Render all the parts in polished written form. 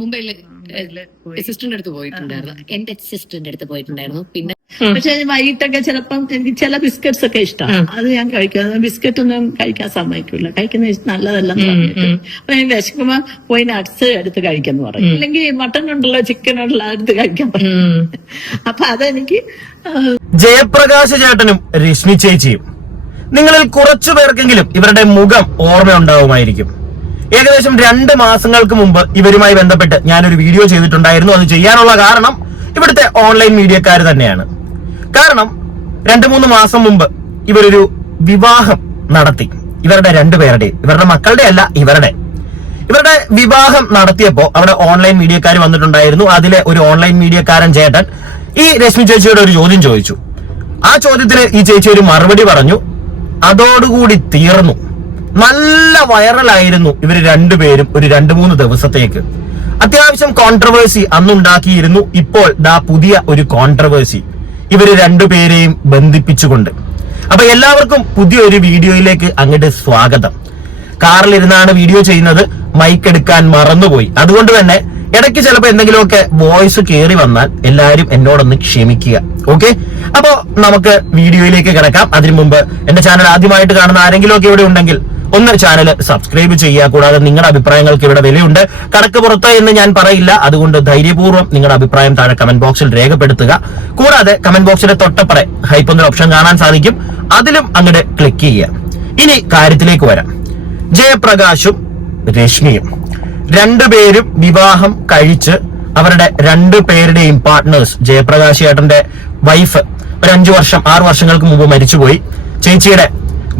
മുംബൈയില് assistant അടുത്ത് പോയിട്ടുണ്ടായിരുന്നു. എന്റെ അസിസ്റ്റന്റ് അടുത്ത് പോയിട്ടുണ്ടായിരുന്നു. പിന്നെ പക്ഷെ വൈകിട്ടൊക്കെ ചിലപ്പം എനിക്ക് ചില ബിസ്ക്കറ്റ്സ് ഒക്കെ ഇഷ്ടമാണ്. അത് ഞാൻ കഴിക്കുന്നത്. ബിസ്ക്കറ്റ് ഒന്നും കഴിക്കാൻ സമ്മതിക്കില്ല. കഴിക്കുന്നത് നല്ലതല്ലെന്ന് പറഞ്ഞിട്ട് അപ്പൊ ഞാൻ വിശക്കുമ്പോ പോയി നട്ട്സ് എടുത്ത് കഴിക്കാന്ന് പറയും. അല്ലെങ്കിൽ മട്ടൺ ഉണ്ടല്ലോ, ചിക്കൻ ഉണ്ടല്ലോ, എടുത്ത് കഴിക്കാൻ പറയും. അപ്പൊ അതെനിക്ക് ജയപ്രകാശ് ചേട്ടനും രശ്മി ചേച്ചിയും നിങ്ങളിൽ കുറച്ചു പേർക്കെങ്കിലും ഇവരുടെ മുഖം ഓർമ്മയുണ്ടാവുമായിരിക്കും. ഏകദേശം 2 മാസങ്ങൾക്ക് മുമ്പ് ഇവരുമായി ബന്ധപ്പെട്ട് ഞാനൊരു വീഡിയോ ചെയ്തിട്ടുണ്ടായിരുന്നു. അത് ചെയ്യാനുള്ള കാരണം ഇവിടുത്തെ ഓൺലൈൻ മീഡിയക്കാർ തന്നെയാണ്. കാരണം 2-3 മാസം മുമ്പ് ഇവരൊരു വിവാഹം നടത്തി. ഇവരുടെ 2 പേരുടെയും, ഇവരുടെ മക്കളുടെ അല്ല, ഇവരുടെ വിവാഹം നടത്തിയപ്പോ അവിടെ ഓൺലൈൻ മീഡിയക്കാർ വന്നിട്ടുണ്ടായിരുന്നു. അതിലെ ഒരു ഓൺലൈൻ മീഡിയക്കാരൻ ചേട്ടൻ ഈ രശ്മി ചേച്ചിയോട് ഒരു ചോദ്യം ചോദിച്ചു. ആ ചോദ്യത്തിന് ഈ ചേച്ചി ഒരു മറുപടി പറഞ്ഞു. അതോടുകൂടി തീർന്നു. നല്ല വൈറലായിരുന്നു ഇവര് 2 പേരും ഒരു 2-3 ദിവസത്തേക്ക്. അത്യാവശ്യം കോൺട്രവേഴ്സി അന്നുണ്ടാക്കിയിരുന്നു. ഇപ്പോൾ ദാ പുതിയ ഒരു കോൺട്രവേഴ്സി ഇവര് 2 പേരെയും ബന്ധിപ്പിച്ചുകൊണ്ട്. അപ്പൊ എല്ലാവർക്കും പുതിയൊരു വീഡിയോയിലേക്ക് അങ്ങോട്ട് സ്വാഗതം. കാറിലിരുന്നാണ് വീഡിയോ ചെയ്യുന്നത്, മൈക്ക് എടുക്കാൻ മറന്നുപോയി. അതുകൊണ്ട് തന്നെ ഇടയ്ക്ക് ചിലപ്പോൾ എന്തെങ്കിലുമൊക്കെ വോയിസ് കയറി വന്നാൽ എല്ലാവരും എന്നോടൊന്ന് ക്ഷമിക്കുക. ഓക്കെ, അപ്പോ നമുക്ക് വീഡിയോയിലേക്ക് കിടക്കാം. അതിനു മുമ്പ് എന്റെ ചാനൽ ആദ്യമായിട്ട് കാണുന്ന ആരെങ്കിലും ഒക്കെ ഇവിടെ ഉണ്ടെങ്കിൽ ഒന്ന് ചാനൽ സബ്സ്ക്രൈബ് ചെയ്യുക. കൂടാതെ നിങ്ങളുടെ അഭിപ്രായങ്ങൾക്ക് ഇവിടെ വിലയുണ്ട്. കണക്ക് പുറത്ത് എന്ന് ഞാൻ പറയില്ല. അതുകൊണ്ട് ധൈര്യപൂർവ്വം നിങ്ങളുടെ അഭിപ്രായം താഴെ കമന്റ് ബോക്സിൽ രേഖപ്പെടുത്തുക. കൂടാതെ കമന്റ് ബോക്സിന്റെ തൊട്ടപ്പുറം ഹൈപ്പ് എന്നൊരു ഓപ്ഷൻ കാണാൻ സാധിക്കും. അതിലും അങ്ങോട്ട് ക്ലിക്ക് ചെയ്യുക. ഇനി കാര്യത്തിലേക്ക് വരാം. ജയപ്രകാശും രശ്മിയും 2 പേരും വിവാഹം കഴിച്ച് അവരുടെ 2 പേരുടെയും പാർട്ട്നേഴ്സ്, ജയപ്രകാശ് ചേട്ടന്റെ വൈഫ് ഒരു 5 വർഷം 6 വർഷങ്ങൾക്ക് മുമ്പ് മരിച്ചുപോയി. ചേച്ചിയുടെ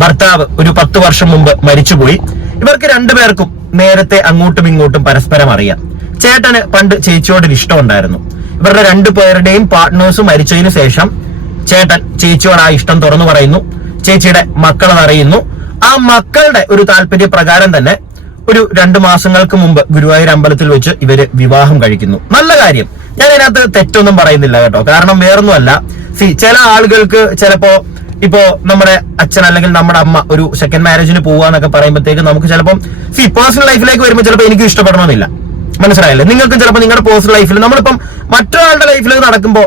ഭർത്താവ് ഒരു 10 വർഷം മുമ്പ് മരിച്ചുപോയി. ഇവർക്ക് 2 പേർക്കും നേരത്തെ അങ്ങോട്ടും ഇങ്ങോട്ടും പരസ്പരം അറിയാം. ചേട്ടന് പണ്ട് ചേച്ചിയോടൊരു ഇഷ്ടമുണ്ടായിരുന്നു. ഇവരുടെ 2 പേരുടെയും പാർട്ട്നേഴ്സ് മരിച്ചതിന് ശേഷം ചേട്ടൻ ചേച്ചിയോട് ആ ഇഷ്ടം തുറന്നു പറയുന്നു. ചേച്ചിയുടെ മക്കളത് അറിയുന്നു. ആ മക്കളുടെ ഒരു താല്പര്യപ്രകാരം തന്നെ ഒരു 2 മാസങ്ങൾക്ക് മുമ്പ് ഗുരുവായൂർ അമ്പലത്തിൽ വെച്ച് ഇവര് വിവാഹം കഴിക്കുന്നു. നല്ല കാര്യം. ഞാൻ അതിനകത്ത് തെറ്റൊന്നും പറയുന്നില്ല കേട്ടോ. കാരണം വേറൊന്നുമല്ല, ചില ആളുകൾക്ക് ചിലപ്പോ ഇപ്പോ നമ്മുടെ അച്ഛൻ അല്ലെങ്കിൽ നമ്മുടെ അമ്മ ഒരു സെക്കൻഡ് മാരേജിന് പോവാന്നൊക്കെ പറയുമ്പോഴത്തേക്ക് നമുക്ക് ചിലപ്പം പേഴ്സണൽ ലൈഫിലേക്ക് വരുമ്പോൾ ചിലപ്പോൾ എനിക്ക് ഇഷ്ടപ്പെടണമെന്നില്ല. മനസ്സിലായില്ലേ? നിങ്ങൾക്കും ചിലപ്പോൾ നിങ്ങളുടെ പേഴ്സണൽ ലൈഫിൽ നമ്മളിപ്പം മറ്റൊരാളുടെ ലൈഫിലേക്ക് നടക്കുമ്പോ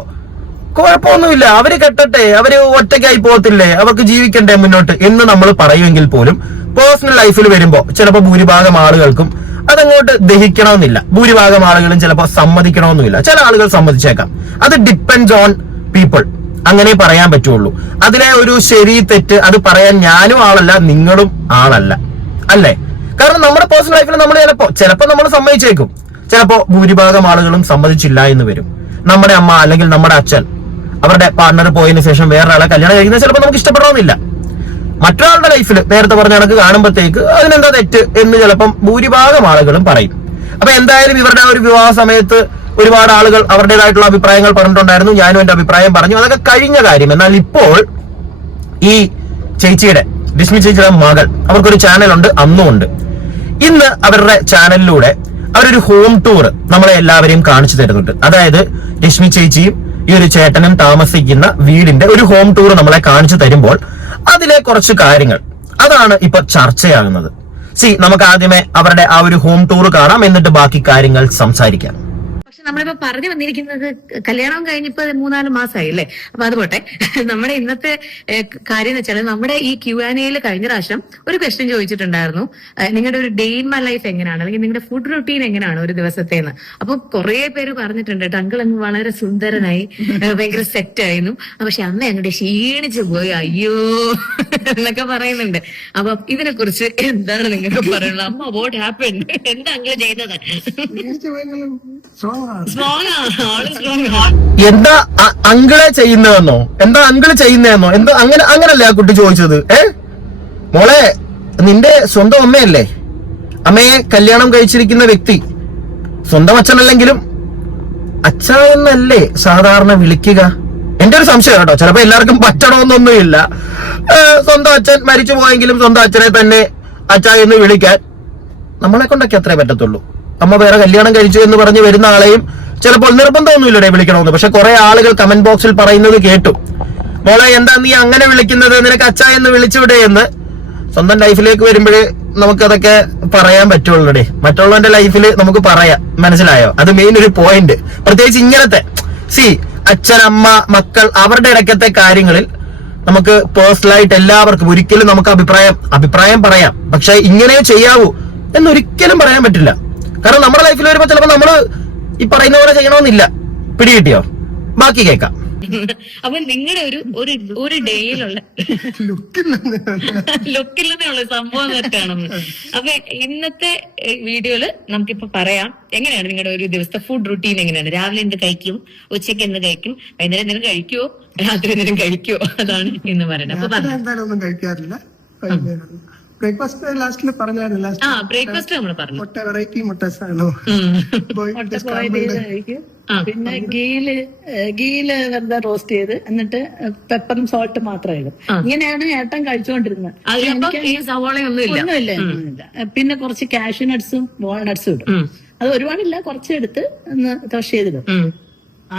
കുഴപ്പമൊന്നുമില്ല, അവര് കെട്ടട്ടെ, അവര് ഒറ്റയ്ക്കായി പോകത്തില്ലേ, അവർക്ക് ജീവിക്കണ്ടേ മുന്നോട്ട് എന്ന് നമ്മൾ പറയുമെങ്കിൽ പോലും പേഴ്സണൽ ലൈഫിൽ വരുമ്പോ ചിലപ്പോൾ ഭൂരിഭാഗം ആളുകൾക്കും അതങ്ങോട്ട് ദഹിക്കണമെന്നില്ല. ഭൂരിഭാഗം ആളുകളും ചിലപ്പോൾ സമ്മതിക്കണമെന്നില്ല. ചില ആളുകൾ സമ്മതിച്ചേക്കാം. അത് ഡിപ്പെൻഡ്സ് ഓൺ പീപ്പിൾ. അങ്ങനെ പറയാൻ പറ്റുള്ളൂ. അതിലെ ഒരു ശരി തെറ്റ് അത് പറയാൻ ഞാനും ആളല്ല, നിങ്ങളും ആളല്ല, അല്ലേ? കാരണം നമ്മുടെ പേഴ്സണൽ ലൈഫിൽ നമ്മൾ ചിലപ്പോ നമ്മൾ സമ്മതിച്ചേക്കും. ചിലപ്പോ ഭൂരിഭാഗം ആളുകളും സമ്മതിച്ചില്ല എന്ന് വരും. നമ്മുടെ അമ്മ അല്ലെങ്കിൽ നമ്മുടെ അച്ഛൻ അവരുടെ പാർട്ണർ പോയതിനു ശേഷം വേറൊരാളെ കല്യാണം കഴിക്കുന്നത് ചിലപ്പോൾ നമുക്ക് ഇഷ്ടപ്പെടണമെന്നില്ല. മറ്റൊരാളുടെ ലൈഫിൽ നേരത്തെ പറഞ്ഞ കണക്ക് കാണുമ്പോഴത്തേക്ക് അതിനെന്താ തെറ്റ് എന്ന് ചിലപ്പം ഭൂരിഭാഗം ആളുകളും പറയും. അപ്പൊ എന്തായാലും ഇവരുടെ ഒരു വിവാഹ സമയത്ത് ഒരുപാട് ആളുകൾ അവരുടേതായിട്ടുള്ള അഭിപ്രായങ്ങൾ പറഞ്ഞിട്ടുണ്ടായിരുന്നു. ഞാനും എന്റെ അഭിപ്രായം പറഞ്ഞു. അതൊക്കെ കഴിഞ്ഞ കാര്യം. എന്നാൽ ഇപ്പോൾ ഈ ചേച്ചിയുടെ, രശ്മി ചേച്ചിയുടെ മകൾ, അവർക്കൊരു ചാനലുണ്ട്, അന്നും ഉണ്ട്. ഇന്ന് അവരുടെ ചാനലിലൂടെ അവരൊരു ഹോം ടൂർ നമ്മളെ എല്ലാവരെയും കാണിച്ചു തരുന്നുണ്ട്. അതായത് രശ്മി ചേച്ചിയും ഈ ഒരു ചേട്ടനും താമസിക്കുന്ന വീടിന്റെ ഒരു ഹോം ടൂർ നമ്മളെ കാണിച്ചു തരുമ്പോൾ അതിലെ കുറച്ച് കാര്യങ്ങൾ അതാണ് ഇപ്പൊ ചർച്ചയാകുന്നത്. നമുക്ക് ആദ്യമേ അവരുടെ ആ ഒരു ഹോം ടൂർ കാണാം, എന്നിട്ട് ബാക്കി കാര്യങ്ങൾ സംസാരിക്കാം. നമ്മളിപ്പോ പറഞ്ഞു വന്നിരിക്കുന്നത് കല്യാണം കഴിഞ്ഞിപ്പോ 3-4 മാസമായി അല്ലേ? അപ്പൊ അത് പോട്ടെ. നമ്മുടെ ഇന്നത്തെ കാര്യം എന്ന് വെച്ചാൽ നമ്മുടെ ഈ Q&Aയിൽ കഴിഞ്ഞ പ്രാവശ്യം ഒരു ക്വസ്റ്റ്യൻ ചോദിച്ചിട്ടുണ്ടായിരുന്നു. നിങ്ങളുടെ ഒരു ഡേ ഇൻ മൈ ലൈഫ് എങ്ങനെയാണ്, അല്ലെങ്കിൽ നിങ്ങളുടെ ഫുഡ് റുട്ടീൻ എങ്ങനെയാണ് ഒരു ദിവസത്തേന്ന്. അപ്പൊ കുറെ പേര് പറഞ്ഞിട്ടുണ്ട് കേട്ടോ, അങ്കിൾ അങ്ങ് വളരെ സുന്ദരനായി, ഭയങ്കര സെറ്റ് ആയിരുന്നു, പക്ഷെ അമ്മ അങ്ങോട്ട് ക്ഷീണിച്ചു പോയി, അയ്യോ എന്നൊക്കെ പറയുന്നുണ്ട്. അപ്പൊ ഇതിനെ കുറിച്ച് എന്താണ് നിങ്ങൾക്ക് പറയുന്നത്? അമ്മ വാട്ട് ഹാപ്പൻഡ്, എന്താ അങ്കിൾ ചെയ്തത്? എന്താ അങ്കിളെ ചെയ്യുന്നതെന്നോ, എന്താ അങ്കിള് ചെയ്യുന്നതെന്നോ, എന്താ അങ്ങനല്ലേ ആ കുട്ടി ചോദിച്ചത്? മോളെ, നിന്റെ സ്വന്തം അമ്മയല്ലേ? അമ്മയെ കല്യാണം കഴിച്ചിരിക്കുന്ന വ്യക്തി സ്വന്തം അച്ഛനല്ലെങ്കിലും അച്ഛ എന്നല്ലേ സാധാരണ വിളിക്കുക? എന്റെ ഒരു സംശയം കേട്ടോ. ചിലപ്പോ എല്ലാവർക്കും പറ്റണമെന്നൊന്നുമില്ല. സ്വന്തം അച്ഛൻ മരിച്ചു പോയെങ്കിലും സ്വന്തം അച്ഛനെ തന്നെ അച്ഛ എന്ന് വിളിക്കാൻ നമ്മളെ കൊണ്ടൊക്കെ അത്രേ പറ്റത്തുള്ളൂ. അമ്മ വേറെ കല്യാണം കഴിച്ചു എന്ന് പറഞ്ഞ് വരുന്ന ആളെയും ചിലപ്പോൾ നിർബന്ധമൊന്നുമില്ലടേ വിളിക്കണമെന്ന്. പക്ഷെ കുറെ ആളുകൾ കമന്റ് ബോക്സിൽ പറയുന്നത് കേട്ടു, മോളെ എന്താ നീ അങ്ങനെ വിളിക്കുന്നത്, നിനക്ക് അച്ഛ എന്ന് വിളിച്ചുവിടെ എന്ന് സ്വന്തം ലൈഫിലേക്ക് വരുമ്പോഴേ നമുക്കതൊക്കെ പറയാൻ പറ്റുള്ളൂടെ. മറ്റുള്ളവന്റെ ലൈഫിൽ നമുക്ക് പറയാം, മനസ്സിലായോ? അത് മെയിൻ ഒരു പോയിന്റ്. പ്രത്യേകിച്ച് ഇങ്ങനത്തെ അച്ഛൻ, അമ്മ, മക്കൾ, അവരുടെ ഇടയ്ക്കത്തെ കാര്യങ്ങളിൽ നമുക്ക് പേഴ്സണലായിട്ട് എല്ലാവർക്കും ഒരിക്കലും നമുക്ക് അഭിപ്രായം പറയാം. പക്ഷെ ഇങ്ങനെ ചെയ്യാവൂ എന്നൊരിക്കലും പറയാൻ പറ്റില്ല. കാരണം നമ്മുടെ ലൈഫിൽ വരുമ്പോ ചിലപ്പോ നമ്മള് ഈ പറയുന്ന പോലെ ചെയ്യണമെന്നില്ല. പിടികിട്ടിയോ? ബാക്കി കേൾക്കാം. അപ്പൊ നിങ്ങളുടെ ഒരു ഡേയിലുള്ള ലുക്കില്ലെന്നുള്ള സംഭവം തെറ്റാണെന്ന്. അപ്പൊ ഇന്നത്തെ വീഡിയോയില് നമുക്കിപ്പോ പറയാം എങ്ങനെയാണ് നിങ്ങളുടെ ഒരു ദിവസത്തെ ഫുഡ് റുട്ടീൻ എങ്ങനെയാണ്. രാവിലെ എന്ത് കഴിക്കും, ഉച്ചയ്ക്ക് എന്ത് കഴിക്കും, വൈകുന്നേരം എന്തെങ്കിലും കഴിക്കുവോ, രാത്രി എന്തെങ്കിലും കഴിക്കുവോ, അതാണ് ഇന്ന് പറയുന്നത്. അപ്പൊ എന്തായാലും ഒന്നും കഴിക്കാറില്ല. ബ്രേക്ക്ഫാസ്റ്റ് ലാസ്റ്റിൽ പറഞ്ഞായിരുന്നു. ബ്രേക്ക്ഫാസ്റ്റ് നമ്മൾ പറഞ്ഞു മുട്ട വെറൈറ്റി മുട്ട സാധനം, പിന്നെ ഗീല് വെറുതെ റോസ്റ്റ് ചെയ്ത് എന്നിട്ട് പെപ്പറും സോൾട്ട് മാത്രം ഇടും. ഇങ്ങനെയാണ് ഏട്ടൻ കഴിച്ചുകൊണ്ടിരുന്നത്. ഒന്നുമില്ല. പിന്നെ കുറച്ച് കാഷ്യൂ നട്ട്സും വാൾനട്ട്സും ഇടും. അത് ഒരുപാടില്ല, കുറച്ചെടുത്ത് ഒന്ന് ക്രഷ് ചെയ്തിടും.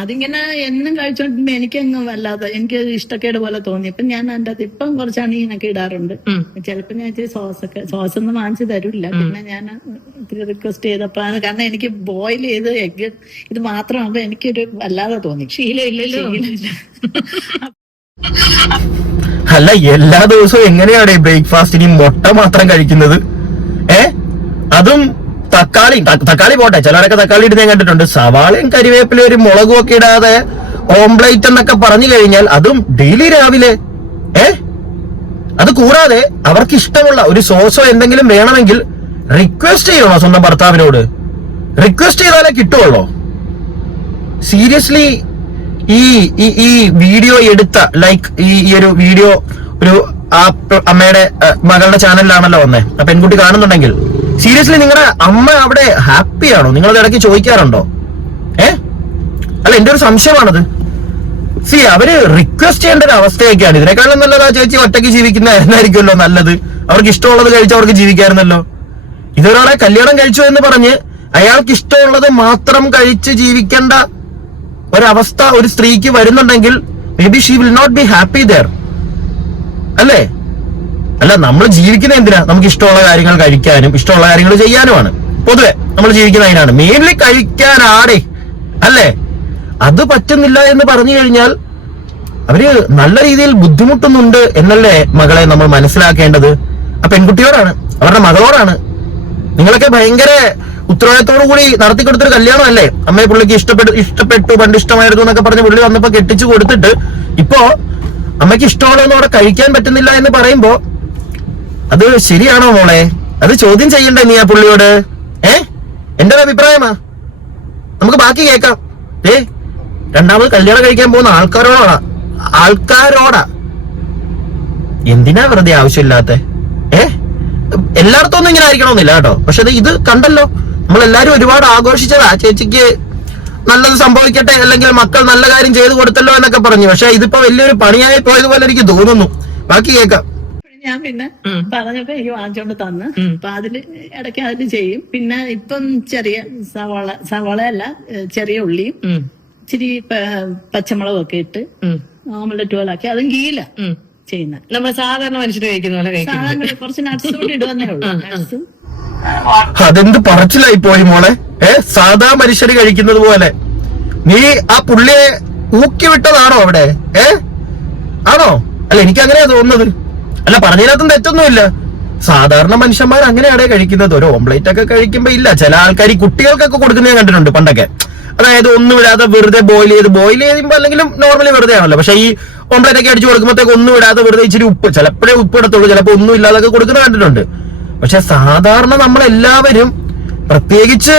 അതിങ്ങനെ എന്നും കഴിച്ചോണ്ടിരുമ്പോ എനിക്കങ്ങ് വല്ലാതെ എനിക്ക് ഇഷ്ടക്കേട് പോലെ തോന്നി. അപ്പൊ ഞാൻ അതിന്റെ അത് ഇപ്പം കുറച്ചാണ് ഇതിനൊക്കെ ഇടാറുണ്ട്. ചിലപ്പോ ഞാൻ ഇച്ചിരി സോസ് ഒന്നും വാങ്ങിച്ചു തരില്ല. പിന്നെ ഞാൻ ഇത്തിരി റിക്വസ്റ്റ് ചെയ്തപ്പോഴാണ്, കാരണം എനിക്ക് ബോയിൽ ചെയ്ത് എഗ് ഇത് മാത്രമാകുമ്പോ എനിക്കൊരു വല്ലാതെ തോന്നി. ശീലമില്ലല്ലോ. അല്ല, എല്ലാ ദിവസവും എങ്ങനെയാണ് ബ്രേക്ക്ഫാസ്റ്റിന് മുട്ട മാത്രം കഴിക്കുന്നത്? അതും തക്കാളി പോട്ടെ, ചിലരൊക്കെ തക്കാളി ഇടുന്ന കണ്ടിട്ടുണ്ട്. സവാളയും കരിവേപ്പിലും ഒരു മുളകും ഒക്കെ ഇടാതെ ഓംപ്ലേറ്റ് എന്നൊക്കെ പറഞ്ഞു കഴിഞ്ഞാൽ അതും ഡെയിലി രാവിലെ. അത് കൂടാതെ അവർക്ക് ഇഷ്ടമുള്ള ഒരു സോസോ എന്തെങ്കിലും വേണമെങ്കിൽ റിക്വസ്റ്റ് ചെയ്യണോ സ്വന്തം ഭർത്താവിനോട്? റിക്വസ്റ്റ് ചെയ്താലേ കിട്ടുള്ളോ? സീരിയസ്ലി ഈ വീഡിയോ എടുത്ത ഈ ഒരു വീഡിയോ ഒരു അമ്മയുടെ മകളുടെ ചാനലിലാണല്ലോ വന്നേ. ആ പെൺകുട്ടി കാണുന്നുണ്ടെങ്കിൽ സീരിയസ്ലി നിങ്ങളുടെ അമ്മ അവിടെ ഹാപ്പിയാണോ? നിങ്ങളത് ഇടയ്ക്ക് ചോദിക്കാറുണ്ടോ? അല്ല, എന്റെ ഒരു സംശയമാണത്. അവര് റിക്വസ്റ്റ് ചെയ്യേണ്ട ഒരു അവസ്ഥയൊക്കെയാണ്. ഇതിനേക്കാളും നല്ലത് ആ ചേച്ചി ഒറ്റയ്ക്ക് ജീവിക്കുന്നതായിരുന്നായിരിക്കുമല്ലോ നല്ലത്. അവർക്ക് ഇഷ്ടമുള്ളത് കഴിച്ച് അവർക്ക് ജീവിക്കാമായിരുന്നല്ലോ. ഇതൊരാളെ കല്യാണം കഴിച്ചു എന്ന് പറഞ്ഞ് അയാൾക്ക് ഇഷ്ടമുള്ളത് മാത്രം കഴിച്ച് ജീവിക്കേണ്ട ഒരവസ്ഥ ഒരു സ്ത്രീക്ക് വരുന്നുണ്ടെങ്കിൽ may be she will not be happy there, അല്ലേ? അല്ല, നമ്മൾ ജീവിക്കുന്ന എന്തിനാ? നമുക്ക് ഇഷ്ടമുള്ള കാര്യങ്ങൾ കഴിക്കാനും ഇഷ്ടമുള്ള കാര്യങ്ങൾ ചെയ്യാനുമാണ്. പൊതുവെ നമ്മൾ ജീവിക്കുന്ന അതിനാണ്. മെയിൻലി കഴിക്കാനാടേ, അല്ലേ? അത് പറ്റുന്നില്ല എന്ന് പറഞ്ഞു കഴിഞ്ഞാൽ അവര് നല്ല രീതിയിൽ ബുദ്ധിമുട്ടുന്നുണ്ട് എന്നല്ലേ മകളെ നമ്മൾ മനസ്സിലാക്കേണ്ടത്. ആ പെൺകുട്ടിയോടാണ്, അവരുടെ മകളോടാണ്. നിങ്ങളൊക്കെ ഭയങ്കര ഉത്തരവാദിത്തോടു കൂടി നടത്തിക്കൊടുത്തൊരു കല്യാണം അല്ലേ? അമ്മയെ പുള്ളിക്ക് ഇഷ്ടപ്പെട്ടു, പണ്ട് ഇഷ്ടമായിരുന്നു എന്നൊക്കെ പറഞ്ഞ് പുള്ളി വന്നപ്പോ കെട്ടിച്ചു കൊടുത്തിട്ട് ഇപ്പോ അമ്മയ്ക്ക് ഇഷ്ടമുള്ളതൊന്നും അവിടെ കഴിക്കാൻ പറ്റുന്നില്ല എന്ന് പറയുമ്പോ അത് ശരിയാണോ മോളെ? അത് ചോദ്യം ചെയ്യണ്ടേ നീ ആ പുള്ളിയോട്? എന്റെ അഭിപ്രായമാ. നമുക്ക് ബാക്കി കേൾക്കാം. രണ്ടാമത് കല്യാണം കഴിക്കാൻ പോകുന്ന ആൾക്കാരോടാ എന്തിനാ വെറുതെ ആവശ്യമില്ലാത്ത? എല്ലായിടത്തും ഒന്നും ഇങ്ങനെ ആയിരിക്കണമെന്നില്ല കേട്ടോ. പക്ഷെ ഇത് കണ്ടല്ലോ, നമ്മളെല്ലാരും ഒരുപാട് ആഘോഷിച്ചതാ. ചേച്ചിക്ക് നല്ലത് സംഭവിക്കട്ടെ, അല്ലെങ്കിൽ മക്കൾ നല്ല കാര്യം ചെയ്തു കൊടുത്തല്ലോ എന്നൊക്കെ പറഞ്ഞു. പക്ഷെ ഇതിപ്പോ വലിയൊരു പണിയായി പോയതുപോലെ എനിക്ക് തോന്നുന്നു. ബാക്കി കേൾക്കാം. ഞാൻ പിന്നെ പറഞ്ഞപ്പോ എനിക്ക് വാങ്ങിച്ചോണ്ട് തന്ന്. അപ്പൊ അതില് ഇടയ്ക്ക് അതില് ചെയ്യും. പിന്നെ ഇപ്പം ചെറിയ സവാളയല്ല, ചെറിയ ഉള്ളിയും ഇച്ചിരി പച്ചമുളകും ഒക്കെ ഇട്ട് ഓംലെറ്റ് പോലെ ആക്കി അതും ഗീല ചെയ്യുന്ന. നമ്മൾ സാധാരണ മനുഷ്യർ കഴിക്കുന്ന പോലെ സാധാരണ കുറച്ച് നട്ട്സ് കൂടി ഇടുവന്നേ ഉള്ളൂ. നട്ട്സും അതെന്ത് പറച്ചിലായി പോയി മോളെ. സാധാ മനുഷ്യര് കഴിക്കുന്നത് പോലെ നീ ആ പുള്ളിയെ ഊക്കി വിട്ടതാണോ അവിടെ? ആണോ? അല്ല, എനിക്ക് അങ്ങനെയാ തോന്നുന്നത്. അല്ല, പറഞ്ഞതിനകത്തും തെറ്റൊന്നുമില്ല. സാധാരണ മനുഷ്യന്മാർ അങ്ങനെയാണ് കഴിക്കുന്നത്. ഒരു ഓംപ്ലേറ്റ് ഒക്കെ കഴിക്കുമ്പോ ഇല്ല, ചില ആൾക്കാർ കുട്ടികൾക്കൊക്കെ കൊടുക്കുന്ന ഞാൻ കണ്ടിട്ടുണ്ട് പണ്ടൊക്കെ. അതായത് ഒന്നും ഇടാതെ വെറുതെ ബോയിൽ ചെയ്യുമ്പോ അല്ലെങ്കിലും നോർമലി വെറുതെ ആണല്ലോ. പക്ഷെ ഈ ഓംപ്ലേറ്റ് ഒക്കെ അടിച്ചു കൊടുക്കുമ്പോഴത്തേക്ക് ഒന്നും ഇടാതെ വെറുതെ ഇച്ചിരി ഉപ്പ്, ചിലപ്പോഴേ ഉപ്പ് ഇടത്തുള്ളൂ, ചിലപ്പോ ഒന്നും ഇല്ലാതൊക്കെ കൊടുക്കുന്ന കണ്ടിട്ടുണ്ട്. പക്ഷെ സാധാരണ നമ്മളെല്ലാവരും, പ്രത്യേകിച്ച്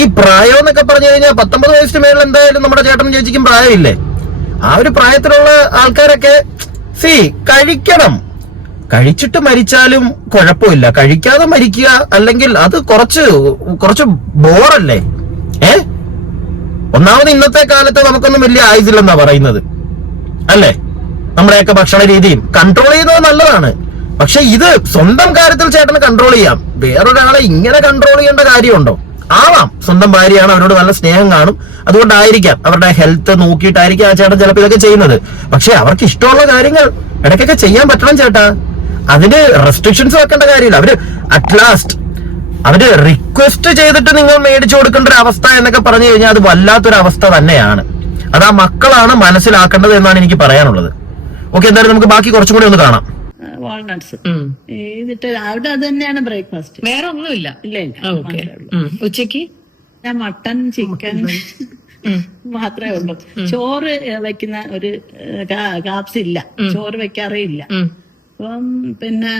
ഈ പ്രായം എന്നൊക്കെ പറഞ്ഞു കഴിഞ്ഞാൽ 19 വയസ്സിന് മേളിൽ എന്തായാലും നമ്മുടെ ചേട്ടനും ചേച്ചിക്കും പ്രായമില്ലേ? ആ ഒരു പ്രായത്തിലുള്ള ആൾക്കാരൊക്കെ കഴിക്കണം. കഴിച്ചിട്ട് മരിച്ചാലും കുഴപ്പമില്ല, കഴിക്കാതെ മരിക്കുക അല്ലെങ്കിൽ അത് കുറച്ച് ബോറല്ലേ? ഒന്നാമത് ഇന്നത്തെ കാലത്ത് നമുക്കൊന്നും വലിയ ആയുസില്ലെന്നാ പറയുന്നത്, അല്ലേ? നമ്മുടെയൊക്കെ ഭക്ഷണ രീതിയും കൺട്രോൾ ചെയ്യുന്നത് നല്ലതാണ്. പക്ഷെ ഇത് സ്വന്തം കാര്യത്തിൽ ചേട്ടന് കൺട്രോൾ ചെയ്യാം, വേറൊരാളെ ഇങ്ങനെ കൺട്രോൾ ചെയ്യേണ്ട കാര്യമുണ്ടോ? ആവാം, സ്വന്തം ഭാര്യയാണ്, അവരോട് നല്ല സ്നേഹം കാണും, അതുകൊണ്ടായിരിക്കാം, അവരുടെ ഹെൽത്ത് നോക്കിയിട്ടായിരിക്കും ആ ചേട്ടൻ ചിലപ്പോൾ ഇതൊക്കെ ചെയ്യുന്നത്. പക്ഷെ അവർക്ക് ഇഷ്ടമുള്ള കാര്യങ്ങൾ ഇടയ്ക്കൊക്കെ ചെയ്യാൻ പറ്റണം ചേട്ടാ. അതിന് റെസ്ട്രിക്ഷൻസ് വെക്കേണ്ട കാര്യമില്ല. അവര് അറ്റ് ലാസ്റ്റ് അവര് റിക്വസ്റ്റ് ചെയ്തിട്ട് നിങ്ങൾ മേടിച്ചു കൊടുക്കേണ്ട ഒരു അവസ്ഥ എന്നൊക്കെ പറഞ്ഞു കഴിഞ്ഞാൽ അത് വല്ലാത്തൊരു അവസ്ഥ തന്നെയാണ്. അത് ആ മക്കളാണ് മനസ്സിലാക്കേണ്ടത് എന്നാണ് എനിക്ക് പറയാനുള്ളത്. ഓക്കെ, എന്തായാലും നമുക്ക് ബാക്കി കുറച്ചും കൂടി ഒന്ന് കാണാം. വാൾനട്ട്സ് ഇതിട്ട് അവിടെ അത് തന്നെയാണ് ബ്രേക്ക്ഫാസ്റ്റ്. വേറെ ഒന്നുമില്ല. ഇല്ല ഇല്ല, ഓക്കെ. മാത്രമേ ഉള്ളൂ. ഉച്ചക്ക് ഞാൻ മട്ടൻ ചിക്കൻ മാത്രമേ ഉള്ളൂ. ചോറ് വെക്കുന്ന ഒരു കാപ്സ് ഇല്ല, ചോറ് വെക്കാറേ ഇല്ല. അപ്പം പിന്നെ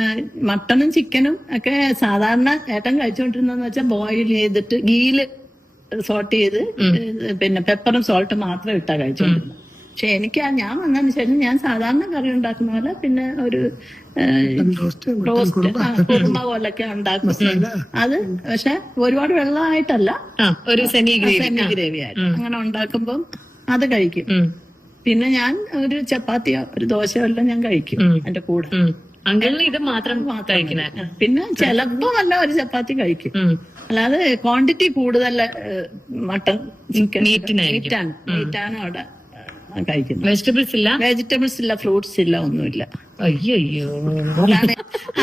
മട്ടനും ചിക്കനും ഒക്കെ സാധാരണ ഏട്ടൻ കഴിച്ചുകൊണ്ടിരുന്നതെന്ന് വെച്ചാൽ ബോയിൽ ചെയ്തിട്ട് ഗീല് സോൾട്ട് ചെയ്ത് പിന്നെ പെപ്പറും സോൾട്ടും മാത്രം ഇട്ടാ കഴിച്ചുകൊണ്ടിരുന്നത്. പക്ഷെ ഞാൻ വന്നതിന് ശേഷം ഞാൻ സാധാരണ കറി ഉണ്ടാക്കുന്ന പോലെ പിന്നെ ഒരു റോസ്റ്റ് കുറുമ പോലൊക്കെ ഉണ്ടാക്കും. അത് പക്ഷെ ഒരുപാട് വെള്ളമായിട്ടല്ല, ഒരു സെമി ഗ്രേവി ആയിട്ട് അങ്ങനെ ഉണ്ടാക്കുമ്പം അത് കഴിക്കും. പിന്നെ ഞാൻ ഒരു ചപ്പാത്തിയോ ഒരു ദോശയോ എല്ലാം ഞാൻ കഴിക്കും എന്റെ കൂടെ. അങ്കിളിന് ഇത് മാത്രം കഴിക്കണേ. പിന്നെ ചിലപ്പോ വല്ല ഒരു ചപ്പാത്തി കഴിക്കും. അല്ലാതെ ക്വാണ്ടിറ്റി കൂടുതൽ മട്ടൺ ചിക്കൻ മീറ്റാണ് അവിടെ കഴിക്കുന്നത്. വെജിറ്റബിൾസ് ഇല്ല, വെജിറ്റബിൾസ് ഇല്ല, ഫ്രൂട്ട്സ് ഇല്ല, ഒന്നുമില്ല. അയ്യോ.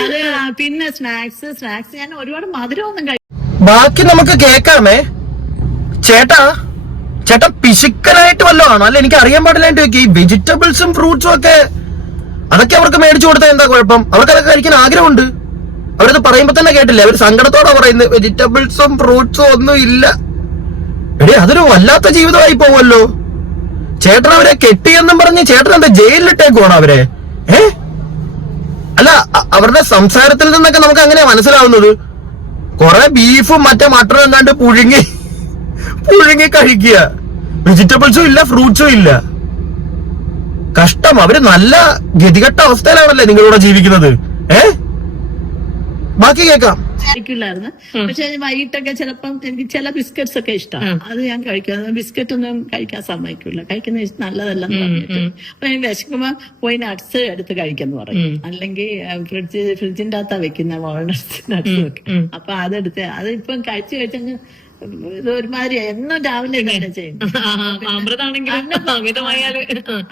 അത് പിന്നെ സ്നാക്സ് ഞാൻ ഒരുപാട് മധുരമൊന്നും കഴിക്കും. ബാക്കി നമുക്ക് കേൾക്കാമേ. ചേട്ടാ പിശുക്കനായിട്ട് വല്ലതും ആണോ? അല്ല, എനിക്ക് അറിയാൻ പാടില്ലാണ്ട് ഈ വെജിറ്റബിൾസും ഫ്രൂട്ട്സും ഒക്കെ അതൊക്കെ അവർക്ക് മേടിച്ചു കൊടുത്താൽ എന്താ കുഴപ്പം? അവർക്ക് അതൊക്കെ കഴിക്കാൻ ആഗ്രഹമുണ്ട്. അവരത് പറയുമ്പോ തന്നെ കേട്ടില്ലേ, അവർ സങ്കടത്തോടെ പറയുന്നത് വെജിറ്റബിൾസും ഫ്രൂട്ട്സും ഒന്നും ഇല്ല. എടേ, അതൊരു വല്ലാത്ത ജീവിതമായി പോവല്ലോ. ചേട്ടൻ അവരെ കെട്ടിയെന്നും പറഞ്ഞ് ചേട്ടൻ എന്താ ജയിലിലിട്ടേക്കുവാണോ അവരെ? അല്ല, അവരുടെ സംസാരത്തിൽ നിന്നൊക്കെ നമുക്ക് അങ്ങനെയാ മനസ്സിലാവുന്നത്. കുറെ ബീഫും മറ്റേ മട്ടനും എന്താണ്ട് പുഴുങ്ങി കഴിക്കുക. വെജിറ്റബിൾസും ഇല്ല, ഫ്രൂട്ട്സും ഇല്ല. കഷ്ടം. അവര് നല്ല ഗതികെട്ട അവസ്ഥയിലാണല്ലേ നിങ്ങളിവിടെ ജീവിക്കുന്നത്. ബാക്കി കേൾക്കാം. കഴിക്കില്ലായിരുന്നു. പക്ഷെ വൈകിട്ടൊക്കെ ചിലപ്പം എനിക്ക് ചില ബിസ്ക്കറ്റ്സ് ഒക്കെ ഇഷ്ടമാണ്, അത് ഞാൻ കഴിക്കും. ബിസ്ക്കറ്റ് ഒന്നും കഴിക്കാൻ സമ്മതിക്കില്ല, കഴിക്കുന്ന നല്ലതല്ലെന്ന് പറഞ്ഞിട്ട്. അപ്പൊ ഞാൻ വിശക്കുമ്പോ പോയി നട്ട്സ് എടുത്ത് കഴിക്കെന്ന് പറയും. അല്ലെങ്കിൽ ഫ്രിഡ്ജിന്റെ അകത്താ വെക്കുന്ന വാൾനട്ട്സ് നട്ട്സ് ഒക്കെ. അപ്പൊ അതെടുത്ത് അത് ഇപ്പം കഴിച്ചങ്ങ് ഇത് ഒരുമാതിരി എന്നും രാവിലെ ചെയ്യും.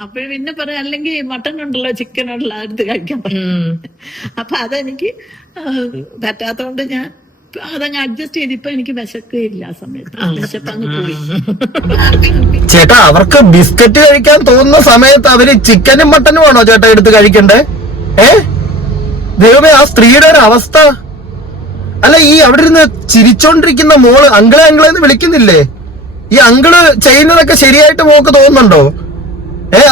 അപ്പൊ പിന്നെ പറയാം, അല്ലെങ്കിൽ മട്ടൺ ഉണ്ടല്ലോ, ചിക്കൻ ഉണ്ടല്ലോ, അതെടുത്ത് കഴിക്കാൻ പറയും. അപ്പൊ അതെനിക്ക് പറ്റാത്തോണ്ട് ഞാൻ അതങ്ങ് അഡ്ജസ്റ്റ് ചെയ്ത് ഇപ്പൊ എനിക്ക് വിശക്കില്ല. ആ സമയത്ത് വിശപ്പങ്ങ് പോയി. ചേട്ടാ, അവർക്ക് ബിസ്ക്കറ്റ് കഴിക്കാൻ തോന്നുന്ന സമയത്ത് അവര് ചിക്കനും മട്ടനും ആണോ ചേട്ടാ എടുത്ത് കഴിക്കണ്ടേ? ദൈവമേ, ആ സ്ത്രീയുടെ ഒരു അവസ്ഥ. അല്ല, ഈ അവിടെ ഇരുന്ന് ചിരിച്ചോണ്ടിരിക്കുന്ന മോള് അങ്കിളെ എന്ന് വിളിക്കുന്നില്ലേ? ഈ അങ്കിള് ചെയ്യുന്നതൊക്കെ ശരിയായിട്ട് മോക്ക് തോന്നുന്നുണ്ടോ?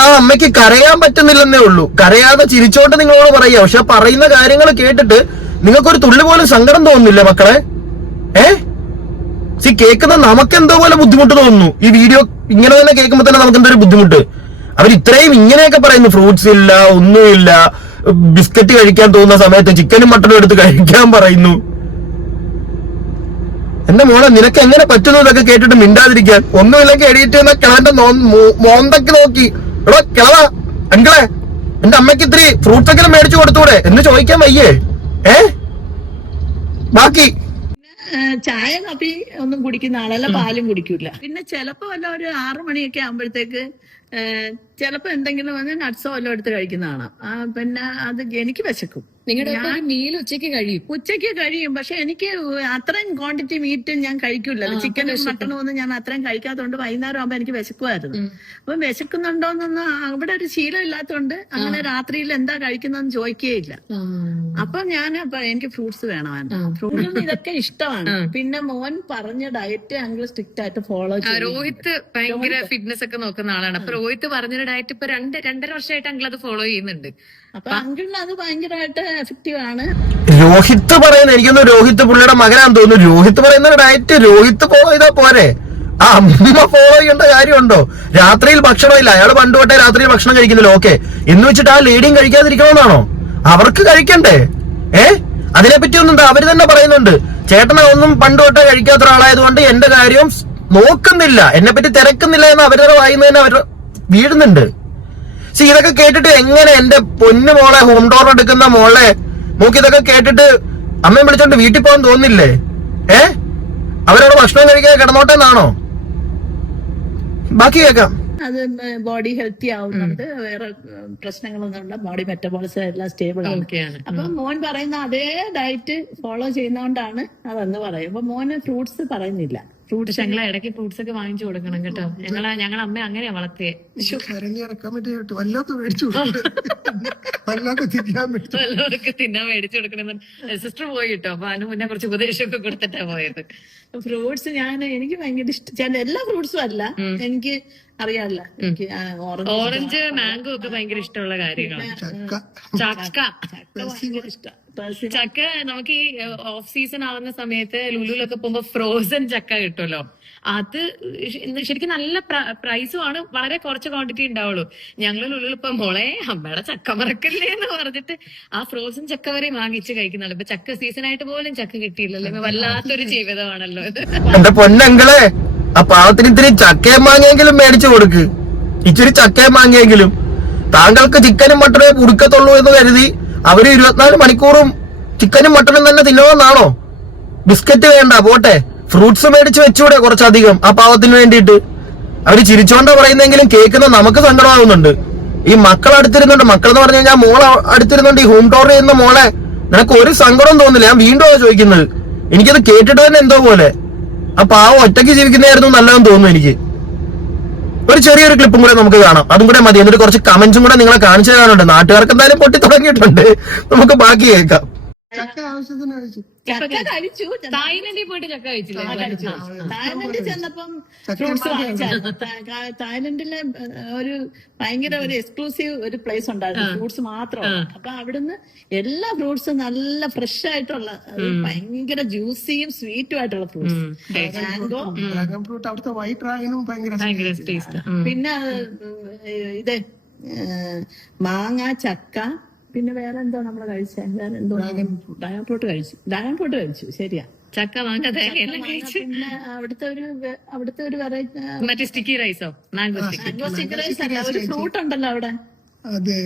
ആ അമ്മയ്ക്ക് കരയാൻ പറ്റുന്നില്ലെന്നേ ഉള്ളൂ. കരയാതെ ചിരിച്ചോണ്ട് നിങ്ങളോട് പറയാ. പക്ഷെ പറയുന്ന കാര്യങ്ങൾ കേട്ടിട്ട് നിങ്ങൾക്കൊരു തുള്ളി പോലും സങ്കടം തോന്നുന്നില്ലേ മക്കളെ? കേൾക്കുന്ന നമുക്ക് എന്തോ പോലെ ബുദ്ധിമുട്ട് തോന്നുന്നു. ഈ വീഡിയോ ഇങ്ങനെ തന്നെ കേൾക്കുമ്പോ തന്നെ നമുക്ക് എന്തൊരു ബുദ്ധിമുട്ട്. അവർ ഇത്രയും ഇങ്ങനെയൊക്കെ പറയുന്നു, ഫ്രൂട്ട്സ് ഇല്ല, ഒന്നുമില്ല, ബിസ്ക്കറ്റ് കഴിക്കാൻ തോന്നുന്ന സമയത്ത് ചിക്കനും മട്ടനും എടുത്ത് കഴിക്കാൻ പറയുന്നു. എന്റെ മോളെ, നിനക്ക് എങ്ങനെ പറ്റുന്നു ഇതൊക്കെ കേട്ടിട്ട് മിണ്ടാതിരിക്കാൻ? ഒന്നുമില്ലെങ്കിൽ എഡിറ്റ് ചെയ്യുന്ന കിളന്റെ മോന്തക്ക് നോക്കി, എടോ കിളവാ അങ്കിളെ, എന്റെ അമ്മയ്ക്ക് ഇത്തിരി ഫ്രൂട്ട്സ് ഒക്കെ മേടിച്ചു കൊടുത്തൂടെ എന്ന് ചോദിക്കാൻ വയ്യേ? ബാക്കി ചായ കാപ്പി ഒന്നും കുടിക്കുന്ന ആളല്ല, പാലും കുടിക്കൂല. പിന്നെ ചിലപ്പോ വല്ല ഒരു 6 മണിയൊക്കെ ആകുമ്പോഴത്തേക്ക് ചിലപ്പോ എന്തെങ്കിലും വന്ന് നട്ട്സോ വല്ലതും എടുത്ത് കഴിക്കുന്നതാണ്. പിന്നെ അത് എനിക്ക് വിശക്കും. നിങ്ങളുടെ മീൽ ഉച്ചയ്ക്ക് കഴിയും. പക്ഷെ എനിക്ക് അത്രയും ക്വാണ്ടിറ്റി മീറ്റ് ഞാൻ കഴിക്കൂലല്ലോ. ചിക്കനും മട്ടനും ഒന്നും ഞാൻ അത്രയും കഴിക്കാത്തതുകൊണ്ട് വൈകുന്നേരം ആകുമ്പോ എനിക്ക് വിശക്കുമായിരുന്നു. അപ്പം വിശക്കുന്നുണ്ടോന്നൊന്നും അവിടെ ഒരു ശീലം ഇല്ലാത്തതുകൊണ്ട് അങ്ങനെ രാത്രിയിൽ എന്താ കഴിക്കുന്നതെന്ന് ചോദിക്കുകയില്ല. അപ്പൊ എനിക്ക് ഫ്രൂട്ട്സ് വേണമായിരുന്നു. ഫ്രൂട്ട്സ് ഇതൊക്കെ ഇഷ്ടമാണ്. പിന്നെ മോൻ പറഞ്ഞ ഡയറ്റ് ഞങ്ങൾ സ്ട്രിക്റ്റ് ആയിട്ട് ഫോളോ ചെയ്യും. രോഹിത് ഭയങ്കര ഫിറ്റ്നസ് ഒക്കെ നോക്കുന്ന ആളാണ്. അപ്പൊ രോഹിത് പറഞ്ഞൊരു ഡയറ്റ് ഇപ്പൊ 2-2.5 വർഷമായിട്ട് അങ്കിൾ അത് ഫോളോ ചെയ്യുന്നുണ്ട്. അപ്പൊ അങ്കിളിന് അത് ഭയങ്കരമായിട്ട് എഫക്റ്റീവ് ആണ്. രോഹിത് പറയുന്നത്, എനിക്കൊന്ന് രോഹിത് പുള്ളിയുടെ മകനാന്ന് തോന്നുന്നു. രോഹിത് പറയുന്ന ഡയറ്റ് രോഹിത് ഫോളോ ചെയ്താൽ പോരെ? ആ അമ്മ ഫോളോ ചെയ്യേണ്ട കാര്യമുണ്ടോ? രാത്രിയിൽ ഭക്ഷണം ഇല്ല, അയാൾ പണ്ട് തൊട്ടേ രാത്രിയിൽ ഭക്ഷണം കഴിക്കുന്നില്ല. ഓക്കെ, എന്ന് വെച്ചിട്ട് ആ ലേഡിയും കഴിക്കാതിരിക്കണമെന്നാണോ? അവർക്ക് കഴിക്കണ്ടേ? അതിനെപ്പറ്റി ഒന്നും അവര് തന്നെ പറയുന്നുണ്ട്. ചേട്ടനെ ഒന്നും പണ്ട് തൊട്ടേ കഴിക്കാത്ത ഒരാളായതുകൊണ്ട് എന്റെ കാര്യം നോക്കുന്നില്ല, എന്നെ പറ്റി തിരക്കുന്നില്ല എന്ന് അവരുടെ വായിന്ന് തന്നെ അവർ വീഴുന്നുണ്ട്. ഇതൊക്കെ കേട്ടിട്ട് എങ്ങനെ എന്റെ പൊന്നു മോളെ, ഹോം ഡോർ എടുക്കുന്ന മോളെ നോക്കി ഇതൊക്കെ കേട്ടിട്ട് അമ്മയെ വിളിച്ചോണ്ട് വീട്ടിൽ പോകാൻ തോന്നില്ലേ? അവരോട് ഭക്ഷണം കഴിക്കാൻ കിടന്നോട്ടെന്നാണോ? ബാക്കി കേൾക്കാം. അത് ബോഡി ഹെൽത്തി ആവുന്നുണ്ട്, വേറെ പ്രശ്നങ്ങളൊന്നും ബോഡി മെറ്റബോളിസം എല്ലാം സ്റ്റേബിൾ ആണ്. ഓക്കെയാണ്. അപ്പൊ മോൻ പറയുന്ന അതേ ഡയറ്റ് ഫോളോ ചെയ്യുന്നോണ്ടാണ് അതെന്ന് പറയും. അപ്പൊ മോന് ഫ്രൂട്ട്സ് പറയുന്നില്ല. ഫ്രൂട്ട്സ് ഞങ്ങളെ ഇടയ്ക്ക് ഫ്രൂട്ട്സ് ഒക്കെ വാങ്ങിച്ചു കൊടുക്കണം കേട്ടോ. ഞങ്ങളെ അമ്മ അങ്ങനെയാ വളർത്തിയെ. ഇറങ്ങിയിറക്കാൻ പറ്റിയിട്ട് വല്ലാത്ത മേടിച്ചു വല്ലാത്ത തിന്നാൻ പറ്റും. വല്ലവർക്ക് തിന്നാൻ മേടിച്ചു കൊടുക്കണം. സിസ്റ്റർ പോയി കിട്ടോ. അപ്പൊ അതിന് മുന്നേ കുറച്ച് ഉപദേശമൊക്കെ കൊടുത്തിട്ടാ പോയത്. ഫ്രൂട്ട്സ് എനിക്ക് ഭയങ്കര ഇഷ്ടം. എല്ലാ ഫ്രൂട്ട്സും അല്ല, എനിക്ക് അറിയാമല്ല. എനിക്ക് ഓറഞ്ച്, മാംഗോ ഒക്കെ ഭയങ്കര ഇഷ്ടമുള്ള കാര്യങ്ങളാണ്. ചക്ക ഭയങ്കര ഇഷ്ടം. ചക്ക നമുക്ക് ഈ ഓഫ് സീസൺ ആവുന്ന സമയത്ത് ലുലുലൊക്കെ പോകുമ്പോ ഫ്രോസൺ ചക്ക കിട്ടുമല്ലോ. അത് ശരിക്കും നല്ല പ്രൈസുമാണ്. വളരെ കുറച്ച് ക്വാണ്ടിറ്റി ഉണ്ടാവുള്ളൂ. ഞങ്ങള് ലുലുലിപ്പോ മോളെ അമ്മയുടെ ചക്ക മറക്കല്ലേ എന്ന് പറഞ്ഞിട്ട് ആ ഫ്രോസൺ ചക്ക വരെ വാങ്ങിച്ച് കഴിക്കുന്നുള്ളൂ. ഇപ്പൊ ചക്ക സീസൺ ആയിട്ട് പോലും ചക്ക കിട്ടിയില്ലല്ലോ. വല്ലാത്തൊരു ജീവിതമാണല്ലോ ഇത്. എന്റെ പൊന്നങ്ങളെ, ആ പാവത്തിന് ഇത്തിരി ചക്കയും മാങ്ങിയെങ്കിലും മേടിച്ചു കൊടുക്ക്. ഇച്ചിരി ചക്കയും മാങ്ങിയെങ്കിലും. താങ്കൾക്ക് ചിക്കനും മട്ടനേ കൊടുക്കത്തുള്ളൂ എന്ന് കരുതി അവര് 24 മണിക്കൂറും ചിക്കനും മട്ടനും തന്നെ തിന്നണമെന്നാണോ? ബിസ്ക്കറ്റ് വേണ്ട, പോട്ടെ, ഫ്രൂട്ട്സ് മേടിച്ച് വെച്ചൂടെ കുറച്ചധികം ആ പാവത്തിന് വേണ്ടിയിട്ട്. അവര് ചിരിച്ചോണ്ടാ പറയുന്നെങ്കിലും കേൾക്കുന്ന നമുക്ക് സങ്കടമാകുന്നുണ്ട്. ഈ മക്കൾ അടുത്തിരുന്നുണ്ട്, മക്കളെന്ന് പറഞ്ഞു കഴിഞ്ഞാൽ മോളെ അടുത്തിരുന്നുണ്ട്. ഈ ഹോം ടൂർ ചെയ്യുന്ന മോളെ നിനക്ക് ഒരു സങ്കടവും തോന്നില്ല. ഞാൻ വീണ്ടും ചോദിക്കുന്നത്, എനിക്കത് കേട്ടിട്ട് തന്നെ എന്തോ പോലെ. ആ പാവം ഒറ്റയ്ക്ക് ജീവിക്കുന്നതായിരുന്നു നല്ലതെന്ന് തോന്നുന്നു എനിക്ക്. ഒരു ചെറിയൊരു ക്ലിപ്പും കൂടെ നമുക്ക് കാണാം, അതും കൂടെ മതി. എന്നിട്ട് കുറച്ച് കമന്റ്സും കൂടെ നിങ്ങളെ കാണിച്ചു തരാനുണ്ട്. നാട്ടുകാർക്ക് എന്തായാലും പൊട്ടി തുടങ്ങിയിട്ടുണ്ട്, നമുക്ക് ബാക്കി കേൾക്കാം. ചക്ക ആവശ്യത്തിന് കഴിച്ചു. ചക്ക കഴിച്ചു. തായ്ലൻഡിൽ പോയിട്ട് ചക്ക കഴിച്ചില്ലേ? തായ്ലൻഡിൽ ചെന്നപ്പം ഫ്രൂട്ട്സ് വാങ്ങിച്ചായിരുന്നു. തായ്ലൻഡിലെ ഒരു ഭയങ്കര ഒരു എക്സ്ക്ലൂസീവ് ഒരു പ്ലേസ് ഉണ്ടായിരുന്നു, ഫ്രൂട്ട്സ് മാത്രമാണ്. അപ്പൊ അവിടുന്ന് എല്ലാ ഫ്രൂട്ട്സും നല്ല ഫ്രഷ് ആയിട്ടുള്ള ഭയങ്കര ജ്യൂസിയും സ്വീറ്റും ആയിട്ടുള്ള ഫ്രൂട്ട്സ്. മാംഗോ, ഡ്രാഗൺ ഫ്രൂട്ട്, അവിടുത്തെ വൈറ്റ് ഡ്രാഗനും ഭയങ്കര ടേസ്റ്റ്. പിന്നെ ഇത് മാങ്ങ, ചക്ക, പിന്നെ വേറെ എന്തോ നമ്മള് കഴിച്ച, വേറെ എന്തോ ഡ്രാഗൺ ഫ്രൂട്ട് കഴിച്ചു. ശരിയാ, ചക്ക, മാങ്ങ, തേങ്ങ എല്ലാം കഴിച്ചു. പിന്നെ അവിടുത്തെ ഒരു വെറൈറ്റി മറ്റേ സ്റ്റിക്കി റൈസോ, മാംഗോ സ്റ്റിക്കി റൈസ് അല്ല, ഒരു ഫ്രൂട്ട് ഉണ്ടല്ലോ അവിടെ. അതെ,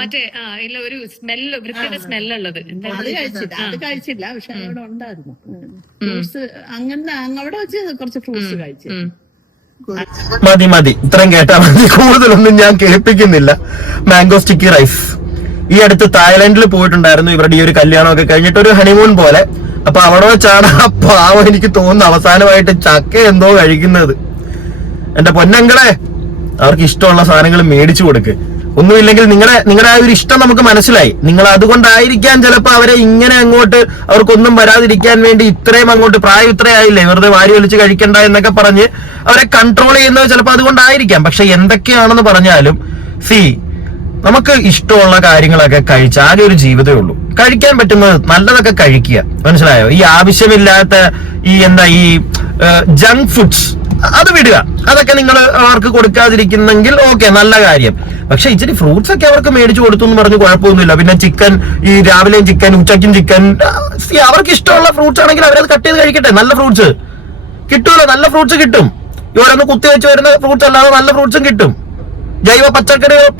മറ്റേ ഇല്ല, ഒരു സ്മെല്ല്, വൃത്തിയുടെ സ്മെല്ലുള്ളത്. അത് കഴിച്ചില്ല, പക്ഷെ അവിടെ ഉണ്ടായിരുന്നു ഫ്രൂട്ട്സ്. അങ്ങനെ അവിടെ വെച്ച് കുറച്ച് ഫ്രൂട്ട്സ് കഴിച്ചു. മതി, ഇത്രയും കേട്ടാ മതി, കൂടുതലൊന്നും ഞാൻ കേൾപ്പിക്കുന്നില്ല. മാംഗോ സ്റ്റിക്കി റൈസ് ഈ അടുത്ത് തായ്ലൻഡിൽ പോയിട്ടുണ്ടായിരുന്നു. ഇവരുടെ ഈ ഒരു കല്യാണമൊക്കെ കഴിഞ്ഞിട്ട് ഒരു ഹണിമൂൺ പോലെ. അപ്പൊ അവിടെ വെച്ചാണ് ആ പാവം എനിക്ക് തോന്നുന്നു അവസാനമായിട്ട് ചക്ക എന്തോ കഴിക്കുന്നത്. എന്റെ പൊന്നങ്ങളെ, അവർക്ക് ഇഷ്ടമുള്ള സാധനങ്ങൾ മേടിച്ചു കൊടുക്ക്. ഒന്നുമില്ലെങ്കിൽ നിങ്ങളുടെ ആ ഒരു ഇഷ്ടം നമുക്ക് മനസ്സിലായി. നിങ്ങൾ അതുകൊണ്ടായിരിക്കാൻ ചിലപ്പോ അവരെ ഇങ്ങനെ അങ്ങോട്ട് അവർക്കൊന്നും വരാതിരിക്കാൻ വേണ്ടി ഇത്രയും അങ്ങോട്ട് പ്രായം ഇത്രയായില്ലേ, വെറുതെ വാരി വലിച്ച് കഴിക്കണ്ട എന്നൊക്കെ പറഞ്ഞ് അവരെ കൺട്രോൾ ചെയ്യുന്നത് ചിലപ്പോൾ അതുകൊണ്ടായിരിക്കാം. പക്ഷെ എന്തൊക്കെയാണെന്ന് പറഞ്ഞാലും നമുക്ക് ഇഷ്ടമുള്ള കാര്യങ്ങളൊക്കെ കഴിച്ച് ആകെ ഒരു ജീവിതമേ ഉള്ളൂ. കഴിക്കാൻ പറ്റുന്നത് നല്ലതൊക്കെ കഴിക്കുക, മനസ്സിലായോ? ഈ ആവശ്യമില്ലാത്ത ഈ ജങ്ക് ഫുഡ്സ് അത് വിടുക. അതൊക്കെ നിങ്ങൾ അവർക്ക് കൊടുക്കാതിരിക്കുന്നെങ്കിൽ ഓക്കെ, നല്ല കാര്യം. പക്ഷെ ഇച്ചിരി ഫ്രൂട്ട്സ് ഒക്കെ അവർക്ക് മേടിച്ചു കൊടുത്തു എന്ന് പറഞ്ഞ് കുഴപ്പമൊന്നുമില്ല. പിന്നെ ചിക്കൻ, ഈ രാവിലെയും ചിക്കൻ, ഉച്ചയ്ക്കും ചിക്കൻ, അവർക്ക് ഇഷ്ടമുള്ള ഫ്രൂട്ട്സ് ആണെങ്കിൽ അവരത് കട്ട് ചെയ്ത് കഴിക്കട്ടെ. നല്ല ഫ്രൂട്ട്സ് കിട്ടുമല്ലോ, നല്ല ഫ്രൂട്ട്സ് കിട്ടും. ഇവരൊന്ന് കുത്തിവെച്ച് വരുന്ന ഫ്രൂട്ട്സ് അല്ലാതെ നല്ല ഫ്രൂട്ട്സും കിട്ടും. ജൈവ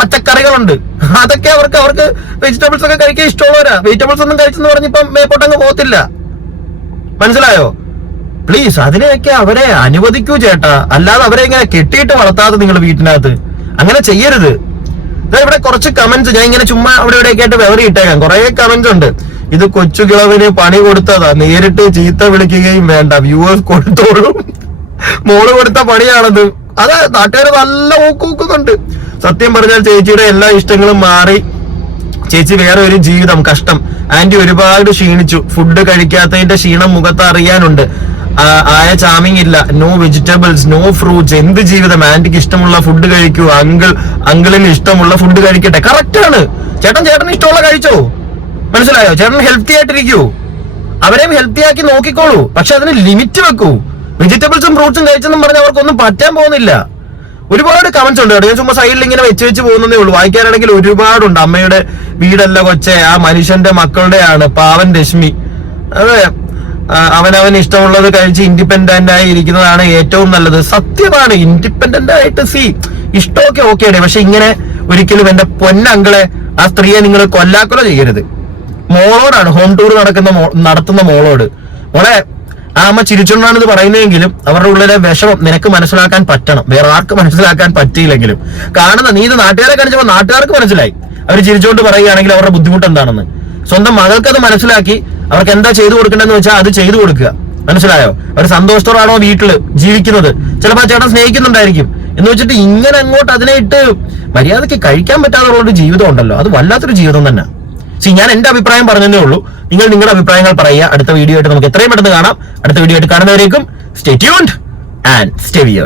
പച്ചക്കറികളുണ്ട്, അതൊക്കെ അവർക്ക് വെജിറ്റബിൾസ് ഒക്കെ കഴിക്കാൻ ഇഷ്ടമുള്ളവരാ. വെജിറ്റബിൾസ് ഒന്നും കഴിച്ചെന്ന് പറഞ്ഞിപ്പം മേപ്പോട്ടങ്ങ് പോകത്തില്ല, മനസ്സിലായോ? പ്ലീസ് അതിനെയൊക്കെ അവരെ അനുവദിക്കൂ ചേട്ടാ. അല്ലാതെ അവരെ ഇങ്ങനെ കെട്ടിയിട്ട് വളർത്താതെ നിങ്ങൾ വീട്ടിനകത്ത് അങ്ങനെ ചെയ്യരുത്. ഇവിടെ കുറച്ച് കമന്റ്സ് ഞാൻ ഇങ്ങനെ ചുമ്മാ അവിടെ ഇവിടെയൊക്കെ ആയിട്ട് വെവറി ഇട്ടേക്കാം. കുറെ കമന്റ്സ് ഉണ്ട്. ഇത് കൊച്ചു കിളവിന് പണി കൊടുത്തതാ, നേരിട്ട് ചീത്ത വിളിക്കുകയും വേണ്ട, വ്യൂവേഴ്സ് കൊടുത്തോളും, മോള് കൊടുത്ത പണിയാണത്. അത് നാട്ടുകാർ നല്ല ഊക്കുന്നുണ്ട്. സത്യം പറഞ്ഞാൽ ചേച്ചിയുടെ എല്ലാ ഇഷ്ടങ്ങളും മാറി, ചേച്ചി വേറെ ഒരു ജീവിതം, കഷ്ടം. ആന്റി ഒരുപാട് ക്ഷീണിച്ചു, ഫുഡ് കഴിക്കാത്തതിന്റെ ക്ഷീണം മുഖത്ത് അറിയാനുണ്ട്. ആയ ചാമിങ് ഇല്ല, നോ വെജിറ്റബിൾസ്, നോ ഫ്രൂട്ട്സ്. എന്ത് ജീവിതം? ആന്റിക്ക് ഇഷ്ടമുള്ള ഫുഡ് കഴിക്കൂ, അങ്കിളിന് ഇഷ്ടമുള്ള ഫുഡ് കഴിക്കട്ടെ. കറക്റ്റ് ആണ്. ചേട്ടന് ഇഷ്ടമുള്ള കഴിച്ചോ, മനസ്സിലായോ? ചേട്ടൻ ഹെൽത്തി ആയിട്ടിരിക്കൂ, അവരെയും ഹെൽത്തി ആക്കി നോക്കിക്കോളൂ. പക്ഷെ അതിന് ലിമിറ്റ് വെക്കൂ. വെജിറ്റബിൾസും ഫ്രൂട്ട്സും കഴിച്ചെന്നും പറഞ്ഞ് അവർക്കൊന്നും പറ്റാൻ പോകുന്നില്ല. ഒരുപാട് കമന്റ്സ് ഉണ്ട് കേട്ടോ. ഞാൻ ചുമ്മാ സൈഡിൽ ഇങ്ങനെ വെച്ച് പോകുന്നതേ ഉള്ളൂ. വായിക്കാനാണെങ്കിൽ ഒരുപാടുണ്ട്. അമ്മയുടെ വീടല്ല കൊച്ചെ, ആ മനുഷ്യന്റെ മക്കളുടെയാണ്, പാവൻ രശ്മി. അതെ, അവനവന് ഇഷ്ടമുള്ളത് കഴിച്ച് ഇൻഡിപെൻഡന്റ് ആയി ഇരിക്കുന്നതാണ് ഏറ്റവും നല്ലത്. സത്യമാണ്, ഇൻഡിപെൻഡന്റ് ആയിട്ട് ഇഷ്ടമൊക്കെ ഓക്കെയാണ്. പക്ഷെ ഇങ്ങനെ ഒരിക്കലും എന്റെ പൊന്നങ്കിളെ, ആ സ്ത്രീയെ നിങ്ങൾ കൊല്ലാക്കൊല ചെയ്യരുത്. മോളോടാണ്, ഹോം ടൂർ നടത്തുന്ന മോളോട്. മോളെ, ആ അമ്മ ചിരിച്ചുകൊണ്ടാണ് ഇത് പറയുന്നതെങ്കിലും അവരുടെ ഉള്ളിലെ വിഷമം നിനക്ക് മനസ്സിലാക്കാൻ പറ്റണം. വേറെ ആർക്ക് മനസ്സിലാക്കാൻ പറ്റിയില്ലെങ്കിലും നീ ഇത് നാട്ടുകാരെ കാണിച്ചപ്പോൾ നാട്ടുകാർക്ക് മനസ്സിലായി. അവർ ചിരിച്ചുകൊണ്ട് പറയുകയാണെങ്കിൽ അവരുടെ ബുദ്ധിമുട്ട് എന്താണെന്ന്. സ്വന്തം മകൾക്ക് അത് മനസ്സിലാക്കി അവർക്ക് എന്താ ചെയ്തു കൊടുക്കേണ്ടതെന്ന് വെച്ചാൽ അത് ചെയ്തു കൊടുക്കുക. മനസ്സിലായോ? അവർ സന്തോഷത്തോടാണോ വീട്ടില് ജീവിക്കുന്നത്? ചിലപ്പോൾ ചേട്ടൻ സ്നേഹിക്കുന്നുണ്ടായിരിക്കും എന്ന് വെച്ചിട്ട് ഇങ്ങനെ അങ്ങോട്ട് അതിനെ ഇട്ട് മര്യാദയ്ക്ക് കഴിക്കാൻ പറ്റാതുള്ള ഒരു ജീവിതം ഉണ്ടല്ലോ, അത് വല്ലാത്തൊരു ജീവിതം തന്നെ. ഞാൻ എന്റെ അഭിപ്രായം പറഞ്ഞതേ ഉള്ളൂ. നിങ്ങൾ നിങ്ങളുടെ അഭിപ്രായങ്ങൾ പറയുക. അടുത്ത വീഡിയോ ആയിട്ട് നമുക്ക് എത്രയും പെട്ടെന്ന് കാണാം. അടുത്ത വീഡിയോ ആയിട്ട് കാണുന്നവരേക്കും stay tuned and stay weird.